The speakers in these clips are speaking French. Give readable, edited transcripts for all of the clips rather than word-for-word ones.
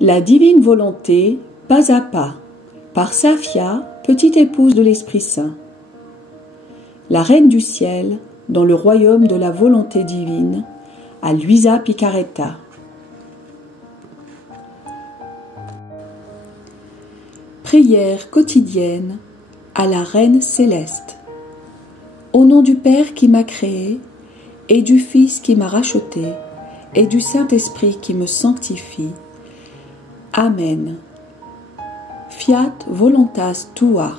La divine volonté, pas à pas, par Safia, petite épouse de l'Esprit Saint. La Reine du Ciel, dans le royaume de la volonté divine, à Luisa Picaretta. Prière quotidienne à la Reine céleste. Au nom du Père qui m'a créé, et du Fils qui m'a racheté, et du Saint-Esprit qui me sanctifie. Amen. Fiat voluntas tua.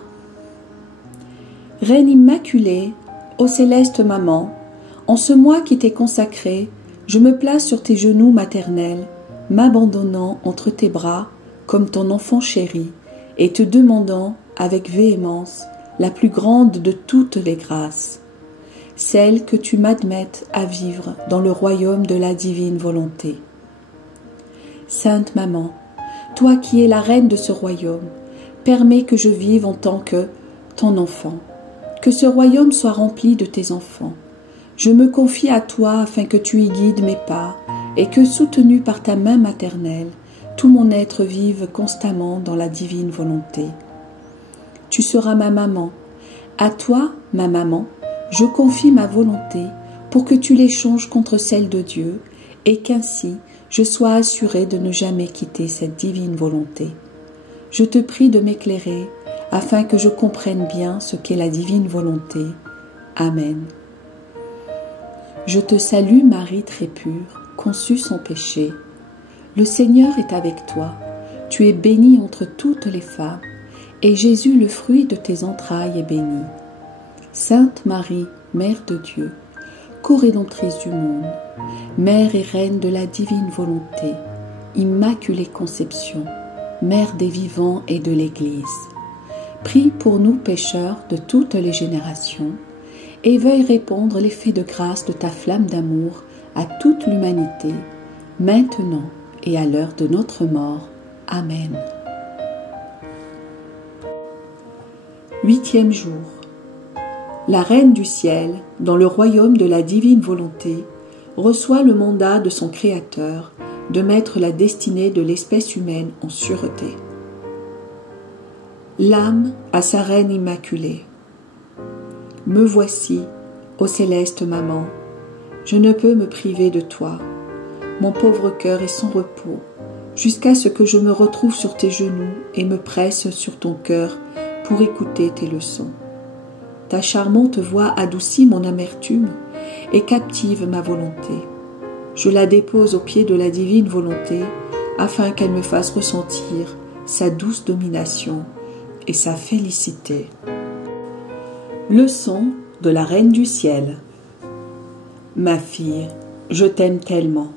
Reine immaculée, ô céleste maman, en ce mois qui t'est consacré, je me place sur tes genoux maternels, m'abandonnant entre tes bras comme ton enfant chéri, et te demandant avec véhémence la plus grande de toutes les grâces, celle que tu m'admettes à vivre dans le royaume de la divine volonté. Sainte Maman, toi qui es la reine de ce royaume, permets que je vive en tant que ton enfant, que ce royaume soit rempli de tes enfants. Je me confie à toi afin que tu y guides mes pas et que, soutenu par ta main maternelle, tout mon être vive constamment dans la divine volonté. Tu seras ma maman. À toi, ma maman, je confie ma volonté pour que tu l'échanges contre celle de Dieu et qu'ainsi je sois assurée de ne jamais quitter cette divine volonté. Je te prie de m'éclairer afin que je comprenne bien ce qu'est la divine volonté. Amen. Je te salue Marie très pure, conçue sans péché. Le Seigneur est avec toi. Tu es bénie entre toutes les femmes, et Jésus, le fruit de tes entrailles, est béni. Sainte Marie, Mère de Dieu, co-rédemptrice du monde, Mère et Reine de la divine volonté, Immaculée Conception, Mère des vivants et de l'Église, prie pour nous pécheurs de toutes les générations, et veuille répandre l'effet de grâce de ta flamme d'amour à toute l'humanité, maintenant et à l'heure de notre mort. Amen. 8e jour. La Reine du Ciel, dans le royaume de la divine volonté, reçoit le mandat de son Créateur de mettre la destinée de l'espèce humaine en sûreté. L'âme à sa Reine immaculée. Me voici, ô céleste maman, je ne peux me priver de toi. Mon pauvre cœur est sans repos, jusqu'à ce que je me retrouve sur tes genoux et me presse sur ton cœur pour écouter tes leçons. Ta charmante voix adoucit mon amertume et captive ma volonté. Je la dépose aux pieds de la divine volonté afin qu'elle me fasse ressentir sa douce domination et sa félicité. Leçon de la Reine du Ciel. Ma fille, je t'aime tellement.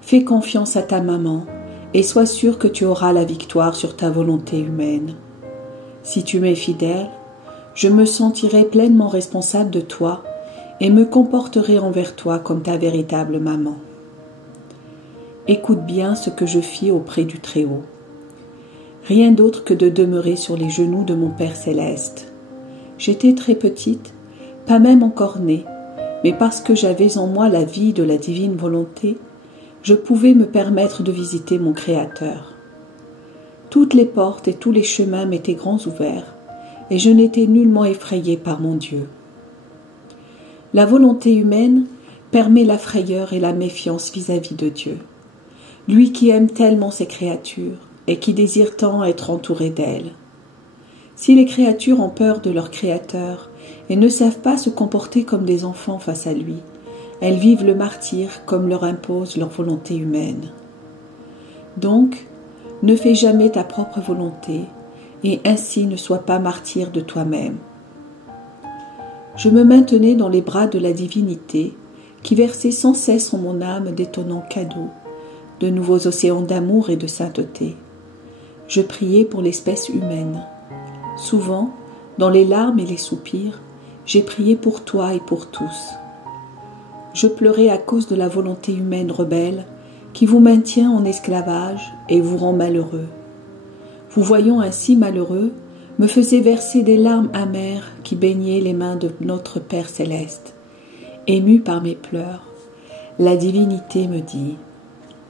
Fais confiance à ta maman et sois sûre que tu auras la victoire sur ta volonté humaine. Si tu m'es fidèle, je me sentirai pleinement responsable de toi et me comporterai envers toi comme ta véritable maman. Écoute bien ce que je fis auprès du Très-Haut. Rien d'autre que de demeurer sur les genoux de mon Père céleste. J'étais très petite, pas même encore née, mais parce que j'avais en moi la vie de la divine volonté, je pouvais me permettre de visiter mon Créateur. Toutes les portes et tous les chemins m'étaient grands ouverts, et je n'étais nullement effrayée par mon Dieu. La volonté humaine permet la frayeur et la méfiance vis-à-vis de Dieu, lui qui aime tellement ses créatures et qui désire tant être entouré d'elles. Si les créatures ont peur de leur Créateur et ne savent pas se comporter comme des enfants face à lui, elles vivent le martyre comme leur impose leur volonté humaine. Donc, ne fais jamais ta propre volonté, et ainsi ne sois pas martyr de toi-même. Je me maintenais dans les bras de la divinité, qui versait sans cesse en mon âme d'étonnants cadeaux, de nouveaux océans d'amour et de sainteté. Je priais pour l'espèce humaine. Souvent, dans les larmes et les soupirs, j'ai prié pour toi et pour tous. Je pleurais à cause de la volonté humaine rebelle qui vous maintient en esclavage et vous rend malheureux. Vous voyant ainsi malheureux, me faisait verser des larmes amères qui baignaient les mains de notre Père céleste. Ému par mes pleurs, la divinité me dit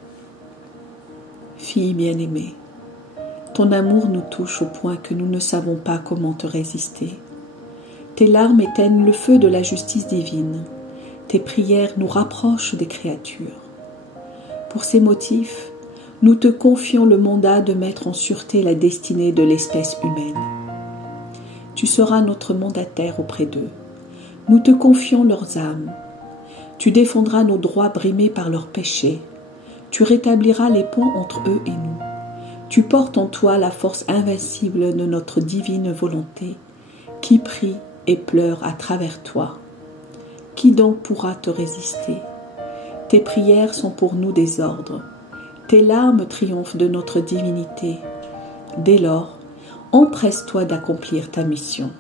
« fille bien-aimée, ton amour nous touche au point que nous ne savons pas comment te résister. Tes larmes éteignent le feu de la justice divine. Tes prières nous rapprochent des créatures. Pour ces motifs, nous te confions le mandat de mettre en sûreté la destinée de l'espèce humaine. Tu seras notre mandataire auprès d'eux. Nous te confions leurs âmes. Tu défendras nos droits brimés par leurs péchés. Tu rétabliras les ponts entre eux et nous. Tu portes en toi la force invincible de notre divine volonté, qui prie et pleure à travers toi. Qui donc pourra te résister? Tes prières sont pour nous des ordres. Tes larmes triomphent de notre divinité. Dès lors, empresse-toi d'accomplir ta mission.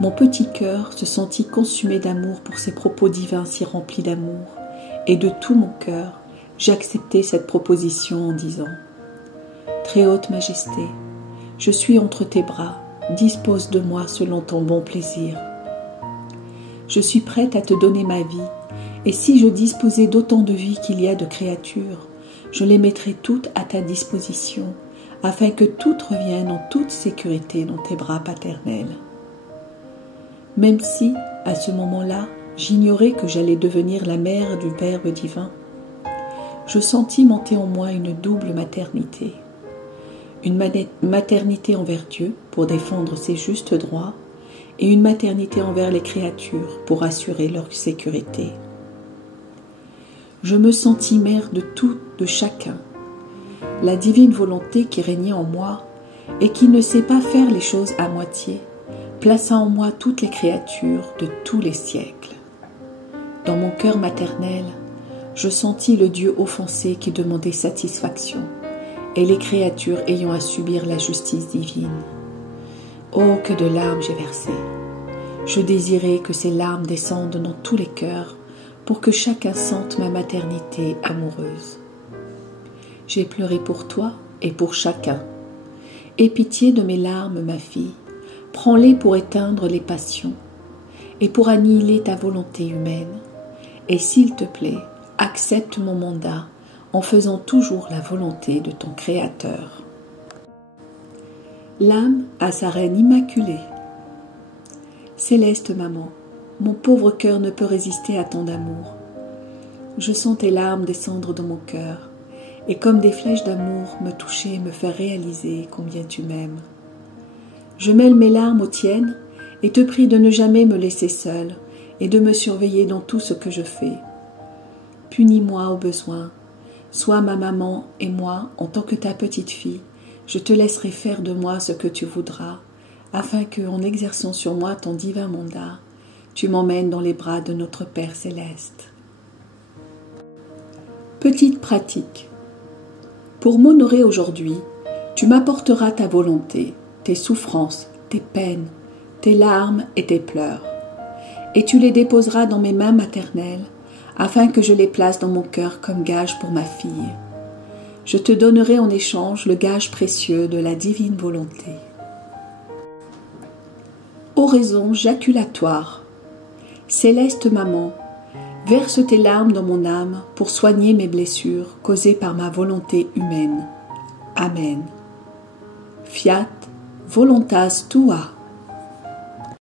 Mon petit cœur se sentit consumé d'amour pour ces propos divins si remplis d'amour, et de tout mon cœur, j'acceptai cette proposition en disant « Très haute Majesté, je suis entre tes bras, dispose de moi selon ton bon plaisir. Je suis prête à te donner ma vie, et si je disposais d'autant de vie qu'il y a de créatures, je les mettrais toutes à ta disposition, afin que toutes reviennent en toute sécurité dans tes bras paternels. » Même si, à ce moment-là, j'ignorais que j'allais devenir la mère du Verbe divin, je sentis monter en moi une double maternité. Une maternité envers Dieu pour défendre ses justes droits et une maternité envers les créatures pour assurer leur sécurité. Je me sentis mère de tout, de chacun. La divine volonté qui régnait en moi et qui ne sait pas faire les choses à moitié, plaça en moi toutes les créatures de tous les siècles. Dans mon cœur maternel, je sentis le Dieu offensé qui demandait satisfaction, et les créatures ayant à subir la justice divine. Oh, que de larmes j'ai versées! Je désirais que ces larmes descendent dans tous les cœurs pour que chacun sente ma maternité amoureuse. J'ai pleuré pour toi et pour chacun. Aie pitié de mes larmes, ma fille. Prends-les pour éteindre les passions et pour annihiler ta volonté humaine. Et s'il te plaît, accepte mon mandat en faisant toujours la volonté de ton Créateur. L'âme à sa reine immaculée. Céleste maman, mon pauvre cœur ne peut résister à tant d'amour. Je sens tes larmes descendre dans mon cœur et comme des flèches d'amour me toucher et me faire réaliser combien tu m'aimes. Je mêle mes larmes aux tiennes et te prie de ne jamais me laisser seule et de me surveiller dans tout ce que je fais. Punis-moi au besoin. Sois ma maman et moi, en tant que ta petite fille, je te laisserai faire de moi ce que tu voudras, afin que, en exerçant sur moi ton divin mandat, tu m'emmènes dans les bras de notre Père céleste. Petite pratique. Pour m'honorer aujourd'hui, tu m'apporteras ta volonté, tes souffrances, tes peines, tes larmes et tes pleurs, et tu les déposeras dans mes mains maternelles, afin que je les place dans mon cœur comme gage pour ma fille. Je te donnerai en échange le gage précieux de la divine volonté. Oraison jaculatoire. Céleste maman, verse tes larmes dans mon âme pour soigner mes blessures causées par ma volonté humaine. Amen. Fiat voluntas tua.